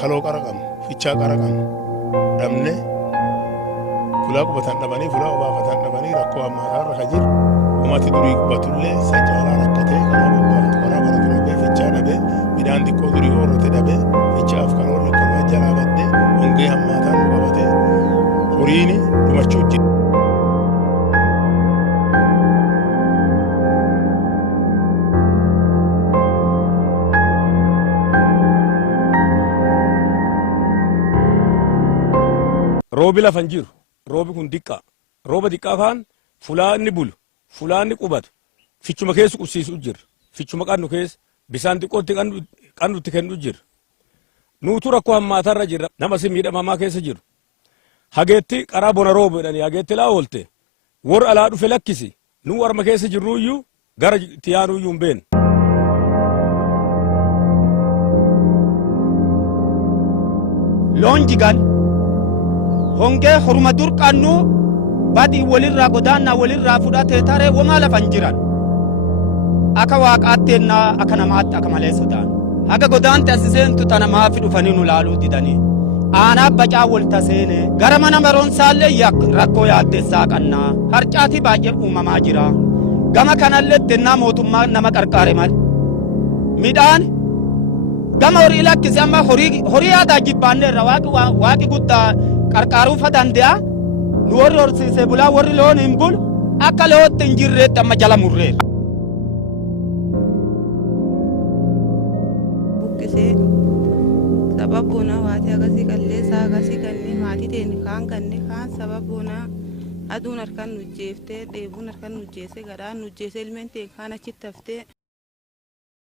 kaloo qara qabnu fichaa qara qabnu dhabne fulaa qubatan dhabanii fulaa obaafatan dhabanii rakkoo hammaatarra ka jiru ummati durii qubatullee isa caalaa rakkatee karaa bobbaafatu karaa baratu dhabee fichaa dhabee midhaan xiqqoo durii hoorate dhabee fichaaf kaloo rakkamaa jalaa baddee hongee hammaataan nu qabatee horiini dhumachuu jira. Roobi lafan jiru roobi kun diqqaa rooba diqqaa kaan fulaanni bulu fulaanni qubatu fichuma keessa qubsiisu jira fichuma qannu keessa bisaan xiqqootti qannutti kennu jira nuutu rakkoo hammaatarra jira nama si miidhamamaa keessa jiru hageetti qaraa bona roobu jedhanii hageetti laa oolte warra alaa dhufe lakkisi nu warma keessa jirruuyyuu gara tiyaanuuyyuu hin beenu. Loon jigan hongee horuma dur qannu badii walirraa godaannaa walirraa fudhatee taree womaa lafan jiran akka waaqaattennaa akka namaatti akka malee sodaan haga godaante asiseentu tana maafi dhufanii nu laaluu didanii aanaaf bacaa walta seene gara mana baroonsaallee rakkoo yaaddessaa qannaa harcaatii baay'ee uumamaa jira gama kanallee tennaa mootummaa nama qarqaare mal midhaan gama horii lakkise amma horii aadaa jibbaanneerra waaqi guddaa qarqaaruufa danda'a nu warri horsiisee bulaa warri loon hin bulu akka lootti hin jirreetti amma jala murreera. Buqqisee sababoona waati agasii qalleessaa agasii kanneen maatii ta'e kaan kanneen kaan sababoona aduun harkaan nu jeeftee dheebuun harkaan nu jeessee gadhaan nu jeessee ilmeen ta'e kaan achitti haftee.